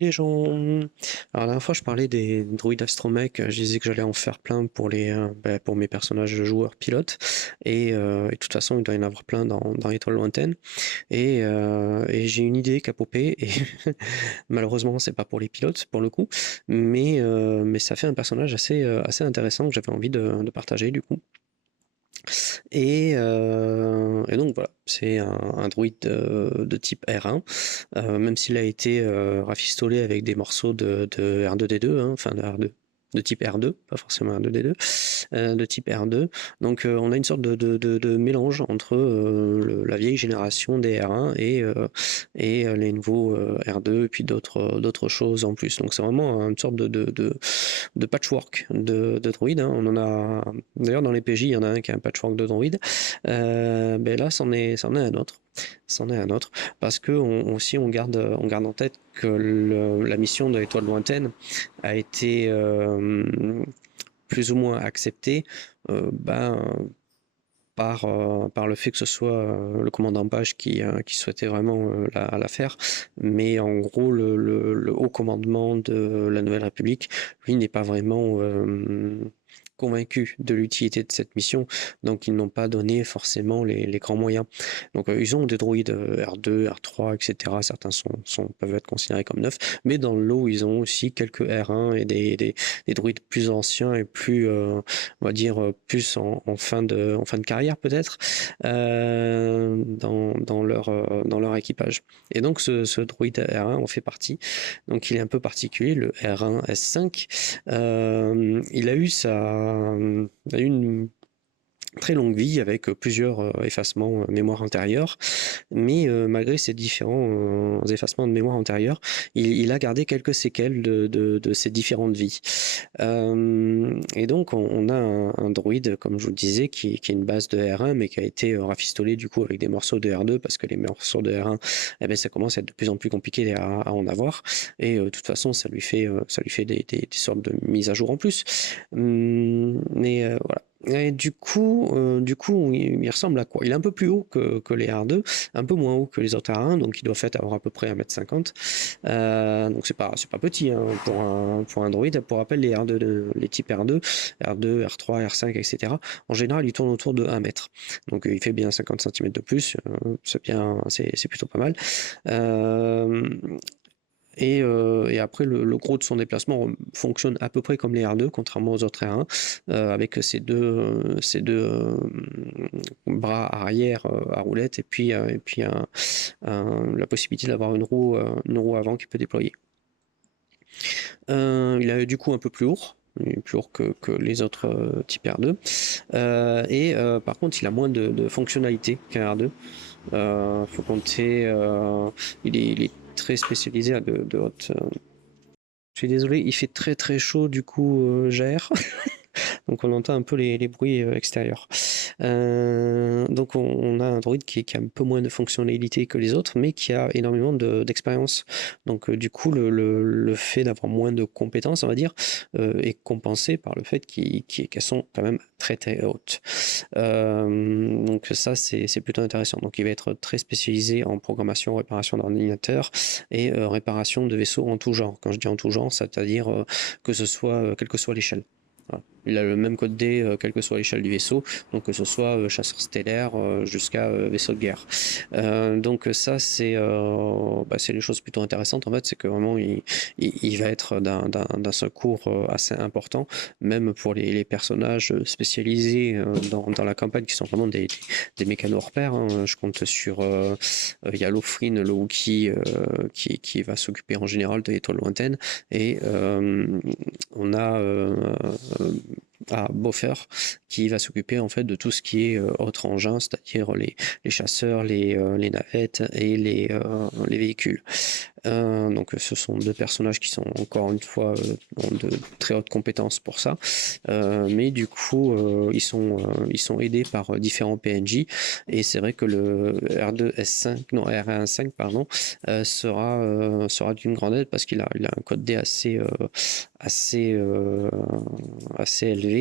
Les gens, alors la dernière fois je parlais des droïdes astromech, je disais que j'allais en faire plein pour pour mes personnages joueurs pilotes, et de toute façon il doit y en avoir plein dans Étoile Lointaine, et j'ai une idée qui a popé, et malheureusement c'est pas pour les pilotes pour le coup, mais ça fait un personnage assez intéressant que j'avais envie de partager du coup. Et donc voilà, c'est un droïde de type R1, même s'il a été rafistolé avec des morceaux de R2D2, hein, enfin de R2, de type R2, pas forcément R2D2, de type R2. Donc on a une sorte de mélange entre la vieille génération des R1 et les nouveaux R2, et puis d'autres choses en plus. Donc c'est vraiment une sorte de patchwork de droïdes, hein. On en a d'ailleurs dans les PJ, il y en a un qui a un patchwork de droïdes. Ben là, c'en est un autre. C'en est un autre parce que aussi on garde en tête que la mission de l'Étoile lointaine a été plus ou moins acceptée, par le fait que ce soit le commandant Page qui souhaitait vraiment la faire. Mais en gros, le haut commandement de la Nouvelle République, lui, n'est pas vraiment convaincu de l'utilité de cette mission, donc ils n'ont pas donné forcément les grands moyens. Donc ils ont des droïdes R2, R3, etc. Certains peuvent être considérés comme neufs, mais dans le lot, ils ont aussi quelques R1 et des droïdes plus anciens et plus, on va dire, plus en fin de carrière peut-être, dans leur équipage. Et donc ce droïde R1 en fait partie. Donc il est un peu particulier, le R1S5. Il a eu une très longue vie avec plusieurs effacements mémoire antérieure, mais malgré ces différents effacements de mémoire antérieure, il a gardé quelques séquelles de ces différentes vies. Et donc on a un droïde, comme je vous le disais, qui est une base de R1, mais qui a été rafistolé du coup avec des morceaux de R2, parce que les morceaux de R1, eh ben, ça commence à être de plus en plus compliqué à en avoir, et de toute façon ça lui fait des sortes de mises à jour en plus. Mais voilà. Et du coup, il ressemble à quoi? Il est un peu plus haut que les R2, un peu moins haut que les autres R1, donc il doit faire avoir à peu près 1,50 m. Donc c'est pas petit, hein, pour un droïde. Pour rappel, les R2, les types R2, R2, R3, R5, etc. En général, ils tournent autour de 1 mètre. Donc il fait bien 50 cm de plus, c'est plutôt pas mal. Euh, et après, le gros de son déplacement fonctionne à peu près comme les R2, contrairement aux autres R1, avec ces deux bras arrière à roulette, et puis la possibilité d'avoir une roue avant qui peut déployer. Il a du coup un peu plus lourd. Il est plus lourd que les autres types R2. Par contre, il a moins de fonctionnalités qu'un R2. Faut compter. Il est très spécialisé à de haute. Je suis désolé, il fait très très chaud, du coup, j'aère. Donc on entend un peu les bruits extérieurs. Donc on a un droïde qui a un peu moins de fonctionnalité que les autres, mais qui a énormément d'expérience. Donc du coup, le fait d'avoir moins de compétences, on va dire, est compensé par le fait qu'elles sont quand même très très hautes. Donc ça, c'est plutôt intéressant. Donc il va être très spécialisé en programmation, réparation d'ordinateurs et réparation de vaisseaux en tout genre. Quand je dis en tout genre, c'est-à-dire que ce soit, quelle que soit l'échelle. Voilà. Il a le même code D, quelle que soit l'échelle du vaisseau, donc que ce soit chasseur stellaire jusqu'à vaisseau de guerre. Donc ça, c'est les choses plutôt intéressantes en fait, c'est que vraiment il va être d'un secours assez important, même pour les personnages spécialisés dans la campagne, qui sont vraiment des mécanos hors pair, hein. Je compte sur, il y a Lofrin, le Wookie, qui va s'occuper en général de l'étoile lointaine, et on a Boffer, qui va s'occuper en fait de tout ce qui est autre engin, c'est-à-dire les chasseurs, les navettes et les véhicules. Donc ce sont deux personnages qui sont encore une fois ont de très hautes compétences pour ça, mais du coup ils sont aidés par différents PNJ, et c'est vrai que le R2S5, non R1S5 pardon, sera d'une grande aide, parce il a un code D assez, assez élevé,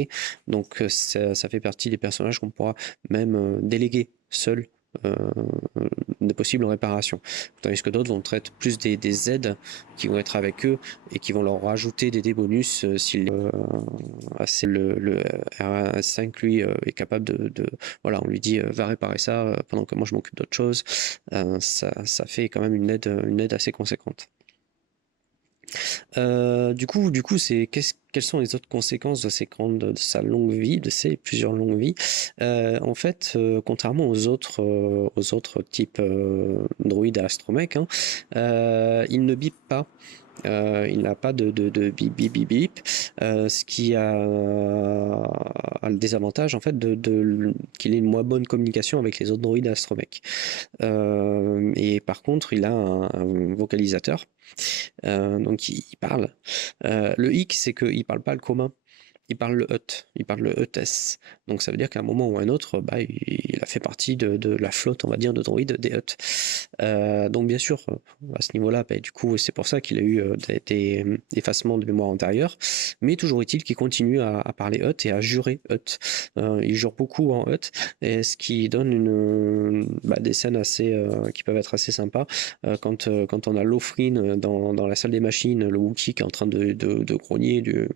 donc ça fait partie des personnages qu'on pourra même déléguer seul de possibles réparations. Tandis que d'autres vont être plus des aides qui vont être avec eux et qui vont leur rajouter des bonus s'il le R1S5 lui est capable voilà, on lui dit va réparer ça pendant que moi je m'occupe d'autre chose. Ça fait quand même une aide assez conséquente. Du coup, quelles sont les autres conséquences de sa longue vie, de ces plusieurs longues vies? En fait, contrairement aux autres types droïdes astromech, hein, il ne bip pas. Il n'a pas de bip bip bip bip, ce qui a le désavantage en fait qu'il ait une moins bonne communication avec les autres droïdes astromech. Et par contre, il a un vocalisateur. Donc il parle. Le hic, c'est qu'il parle pas le commun, il parle le HUT, il parle le HUTS. Donc ça veut dire qu'à un moment ou à un autre, il a fait partie de la flotte, on va dire, de droïdes des HUT. Donc bien sûr, à ce niveau-là, du coup, c'est pour ça qu'il a eu des effacements de mémoire antérieure. Mais toujours est-il qu'il continue à parler HUT et à jurer HUT. Il jure beaucoup en HUT, et ce qui donne des scènes qui peuvent être assez sympas. Quand on a Lofrin dans la salle des machines, le Wookiee qui est en train de grogner, de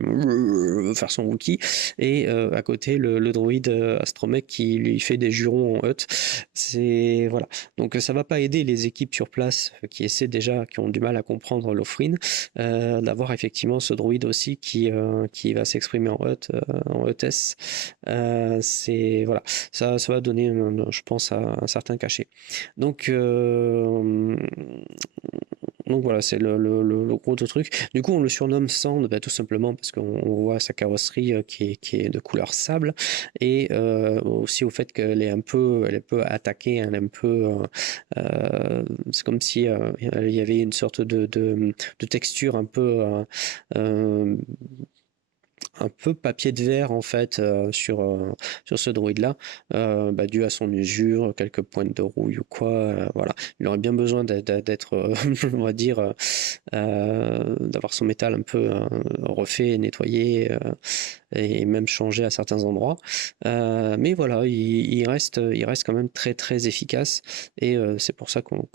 faire son Wookiee, et à côté le droïde astromech qui lui fait des jurons en HUT. C'est voilà. Donc ça va pas aider les équipes sur place qui ont du mal à comprendre Lofrin, d'avoir effectivement ce droïde aussi qui va s'exprimer en HUTS. C'est voilà, ça va donner, je pense, un certain cachet. Donc voilà, c'est le gros truc. Du coup, on le surnomme Sand, tout simplement parce qu'on voit sa carrosserie qui est de couleur sable, et aussi au fait qu'elle est elle est un peu attaquée, elle est un peu, c'est comme si il y avait une sorte de texture un peu papier de verre en fait sur ce droïde là, dû à son usure, quelques pointes de rouille ou quoi, voilà. Il aurait bien besoin d'être on va dire d'avoir son métal un peu refait, nettoyé, et même changé à certains endroits, mais voilà, il reste quand même très très efficace, et c'est pour ça qu'on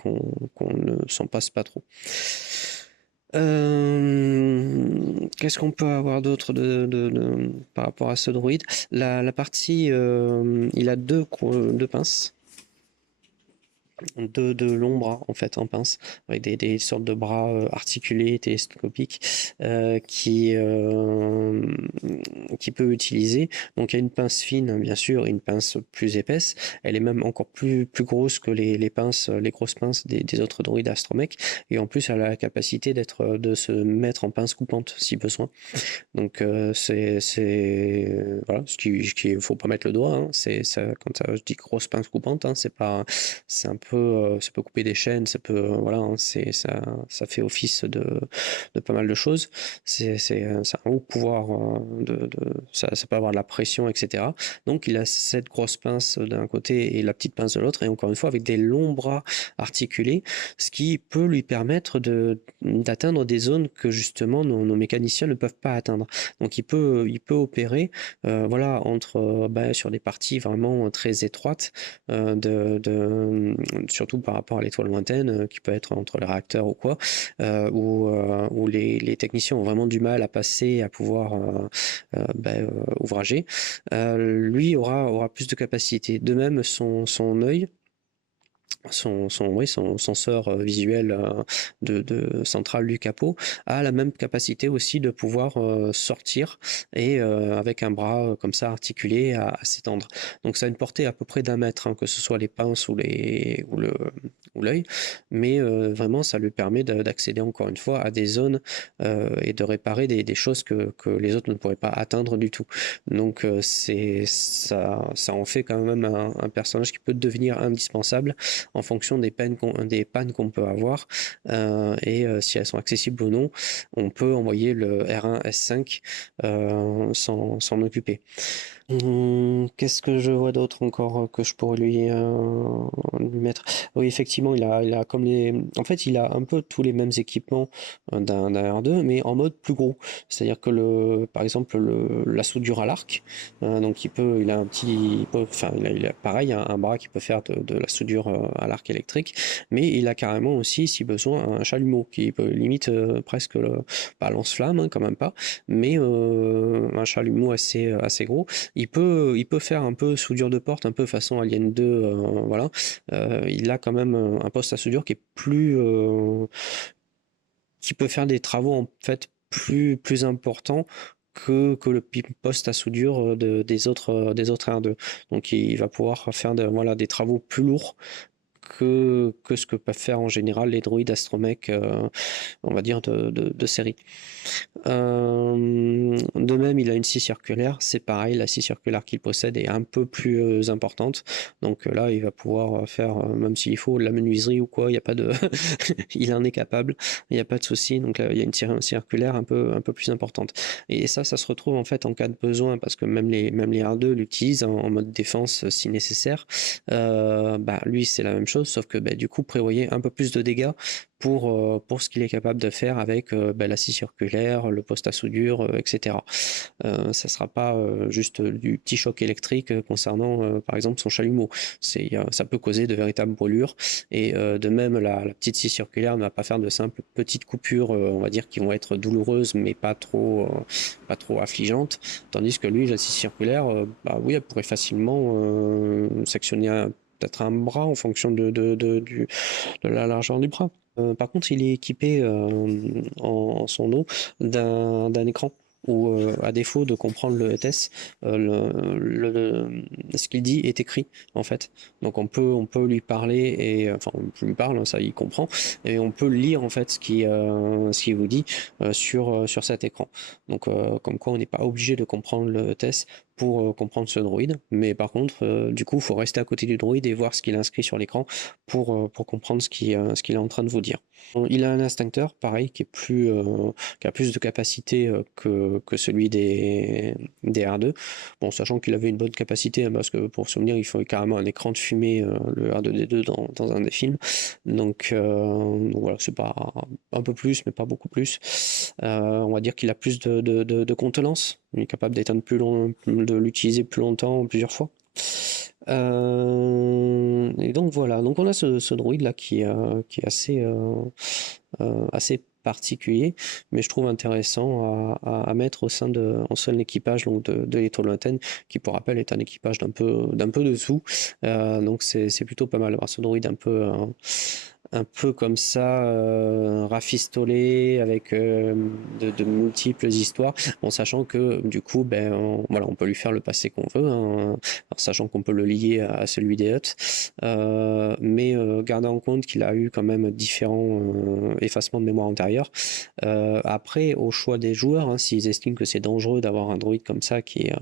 ne s'en passe pas trop. Qu'est-ce qu'on peut avoir d'autre par rapport à ce droïde? La partie, il a deux pinces, de longs bras en fait en pince, avec des sortes de bras articulés, télescopiques, qui peut utiliser. Donc il y a une pince fine bien sûr, et une pince plus épaisse. Elle est même encore plus grosse que les grosses pinces des autres droïdes astromech, et en plus elle a la capacité de se mettre en pince coupante si besoin. Donc voilà, ce qui faut pas mettre le doigt, hein. C'est ça, quand je dis grosse pince coupante, hein, c'est un peu, ça peut couper des chaînes, ça peut, voilà, hein, ça fait office de pas mal de choses. C'est un haut pouvoir, ça peut avoir de la pression, etc. Donc il a cette grosse pince d'un côté et la petite pince de l'autre, et encore une fois avec des longs bras articulés, ce qui peut lui permettre d'atteindre des zones que justement nos mécaniciens ne peuvent pas atteindre. Donc il peut opérer, voilà, sur des parties vraiment très étroites, surtout par rapport à l'étoile lointaine, qui peut être entre les réacteurs ou quoi, où les techniciens ont vraiment du mal à passer, à pouvoir ouvrager. Lui aura plus de capacité. De même, son œil, son senseur visuel central du capot a la même capacité aussi de pouvoir sortir, et avec un bras comme ça articulé à s'étendre. Donc ça a une portée à peu près d'1 mètre, hein, que ce soit les pinces ou l'œil, mais vraiment ça lui permet d'accéder encore une fois à des zones et de réparer des choses que les autres ne pourraient pas atteindre du tout. Donc ça en fait quand même un personnage qui peut devenir indispensable en fonction des pannes qu'on peut avoir, et si elles sont accessibles ou non. On peut envoyer le R1S5 s'en occuper. Qu'est-ce que je vois d'autre encore que je pourrais lui mettre? Oui, effectivement, il a comme les. En fait, il a un peu tous les mêmes équipements d'un R2, mais en mode plus gros. C'est-à-dire que par exemple, la soudure à l'arc, donc il a un petit, enfin, il a pareil un bras qui peut faire de la soudure à l'arc électrique, mais il a carrément aussi, si besoin, un chalumeau qui peut limite presque pas lance-flamme, hein, quand même pas, mais un chalumeau assez gros. Il peut faire un peu soudure de porte, un peu façon Alien 2, voilà. Il a quand même un poste à soudure qui est qui peut faire des travaux en fait plus importants que le poste à soudure des autres R2. Donc il va pouvoir faire voilà, des travaux plus lourds que ce que peuvent faire en général les droïdes astromech, on va dire, de série. De même, il a une scie circulaire. C'est pareil, la scie circulaire qu'il possède est un peu plus importante. Donc là, il va pouvoir faire, même s'il faut, de la menuiserie ou quoi, il y a pas de... il en est capable, il n'y a pas de souci. Donc là, il y a une scie circulaire un peu plus importante. Et ça se retrouve en fait en cas de besoin, parce que même les R2 l'utilisent en mode défense si nécessaire. Bah, lui, c'est la même chose, sauf que bah, du coup, prévoyez un peu plus de dégâts pour ce qu'il est capable de faire avec bah, la scie circulaire, le poste à soudure, etc. Ça sera pas juste du petit choc électrique concernant par exemple son chalumeau. Ça peut causer de véritables brûlures, et de même la petite scie circulaire ne va pas faire de simples petites coupures, on va dire, qui vont être douloureuses mais pas trop affligeantes, tandis que lui, la scie circulaire, bah oui, elle pourrait facilement sectionner peut-être un bras en fonction de la largeur du bras. Par contre, il est équipé en son dos d'un écran où, à défaut de comprendre le ETS, ce qu'il dit est écrit en fait. Donc on peut lui parler et enfin on lui parle, hein, ça il comprend, et on peut lire en fait ce qu'il vous dit sur cet écran. Donc comme quoi on n'est pas obligé de comprendre le ETS pour comprendre ce droïde, mais par contre, du coup, il faut rester à côté du droïde et voir ce qu'il inscrit sur l'écran pour comprendre ce qu'il est en train de vous dire. Il a un instincteur, pareil, qui a plus de capacité que celui des R2. Bon, sachant qu'il avait une bonne capacité, hein, parce que pour se souvenir, il faut carrément un écran de fumée, le R2D2 dans un des films. Donc voilà, c'est pas un peu plus, mais pas beaucoup plus. On va dire qu'il a plus de contenance. Il est capable d'éteindre plus long, de l'utiliser plus longtemps, plusieurs fois. Et donc voilà, donc on a ce droïde là qui est assez particulier, mais je trouve intéressant à mettre au sein de l'équipage donc de l'étoile lointaine, qui pour rappel est un équipage d'un peu dessous. Donc c'est plutôt pas mal d'avoir ce droïde un peu comme ça, rafistolé avec de multiples histoires, en sachant que du coup, ben, voilà, on peut lui faire le passé qu'on veut, hein, en sachant qu'on peut le lier à celui des Hutt, mais gardant en compte qu'il a eu quand même différents effacements de mémoire antérieure. Après, au choix des joueurs, hein, s'ils estiment que c'est dangereux d'avoir un droïde comme ça qui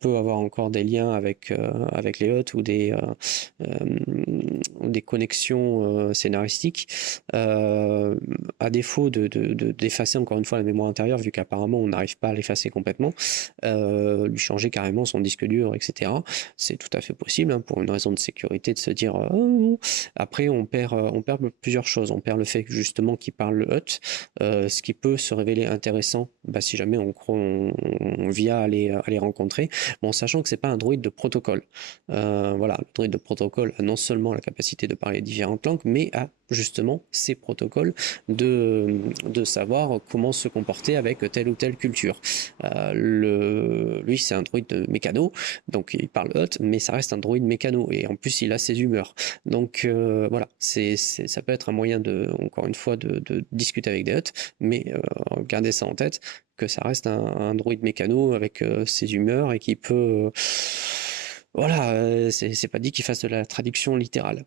peut avoir encore des liens avec les Hutt ou des connexions scénaristiques, à défaut d'effacer encore une fois la mémoire intérieure, vu qu'apparemment on n'arrive pas à l'effacer complètement, lui changer carrément son disque dur, etc. C'est tout à fait possible, hein, pour une raison de sécurité, de se dire après on perd plusieurs choses. On perd le fait justement qu'il parle le HUT, ce qui peut se révéler intéressant bah, si jamais on vient à les rencontrer, bon, sachant que c'est pas un droïde de protocole. Voilà, le droïde de protocole a non seulement la capacité de parler différentes langues, mais a justement ces protocoles de savoir comment se comporter avec telle ou telle culture. Lui, c'est un droïde mécano, donc il parle hot, mais ça reste un droïde mécano, et en plus il a ses humeurs. Donc voilà, ça peut être un moyen encore une fois, de discuter avec des huts, mais gardez ça en tête, que ça reste un droïde mécano avec ses humeurs et qui peut... voilà, c'est pas dit qu'il fasse de la traduction littérale.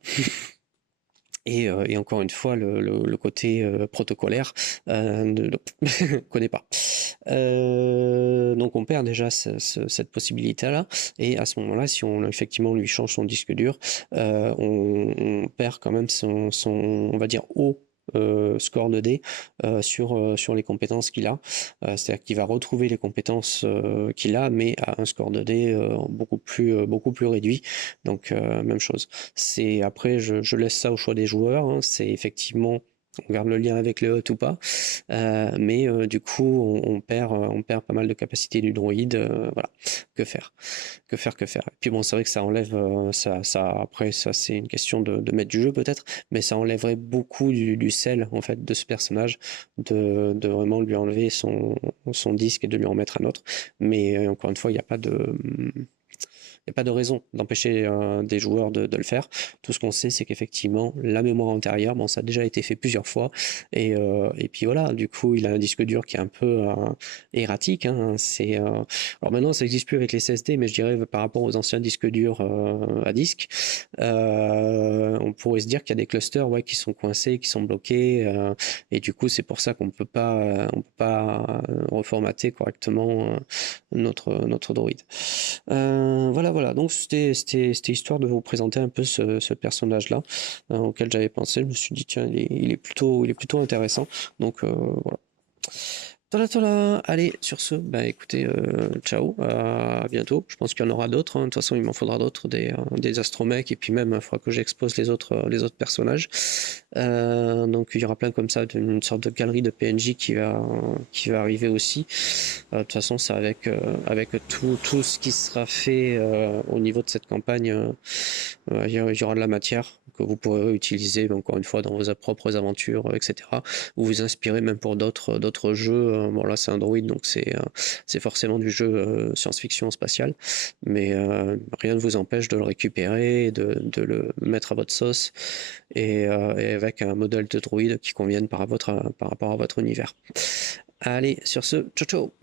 Et encore une fois, le côté protocolaire ne connaît pas. Donc on perd déjà cette possibilité-là, et à ce moment-là, si on effectivement lui change son disque dur, on perd quand même on va dire, haut score de dés sur les compétences qu'il a. C'est-à-dire qu'il va retrouver les compétences qu'il a, mais à un score de dés beaucoup plus réduit. Donc même chose. C'est après, je laisse ça au choix des joueurs. Hein. C'est effectivement on garde le lien avec le hot ou pas, mais du coup on perd pas mal de capacités du droïde. Voilà, que faire, que faire. Et puis bon, c'est vrai que ça enlève, après ça c'est une question de maître du jeu peut-être, mais ça enlèverait beaucoup du sel en fait de ce personnage, de vraiment lui enlever son disque et de lui en mettre un autre. Mais encore une fois, il n'y a pas de il n'y a pas de raison d'empêcher des joueurs de le faire. Tout ce qu'on sait, c'est qu'effectivement, la mémoire antérieure, bon, ça a déjà été fait plusieurs fois. Et puis voilà, du coup, il a un disque dur qui est un peu erratique. Hein. Alors maintenant, ça n'existe plus avec les SSD, mais je dirais par rapport aux anciens disques durs à disque, on pourrait se dire qu'il y a des clusters ouais, qui sont coincés, qui sont bloqués. Et du coup, c'est pour ça qu'on on peut pas reformater correctement notre droïde. Voilà. Donc c'était histoire de vous présenter un peu ce personnage-là auquel j'avais pensé. Je me suis dit tiens, il est plutôt intéressant. Donc voilà. Tola. Allez, sur ce, bah écoutez, ciao, à bientôt. Je pense qu'il y en aura d'autres. Hein. De toute façon, il m'en faudra d'autres, des astromechs, et puis même, il faudra que j'expose les autres personnages. Donc il y aura plein comme ça, une sorte de galerie de PNJ qui va arriver aussi. De toute façon, c'est avec tout ce qui sera fait au niveau de cette campagne, il y aura de la matière que vous pourrez utiliser encore une fois dans vos propres aventures, etc. Ou vous inspirer même pour d'autres jeux. Bon là c'est Android donc c'est forcément du jeu science-fiction spatiale, mais rien ne vous empêche de le récupérer, de le mettre à votre sauce et avec un modèle de droïde qui convienne par rapport à votre univers. Allez, sur ce, ciao ciao.